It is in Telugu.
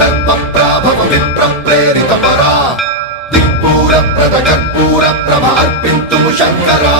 దర్పప్రాభవ విప్ర ప్రేరిత పరా దిక్పూర ప్రద కర్పూర ప్రభ అర్పింతుము శంకరా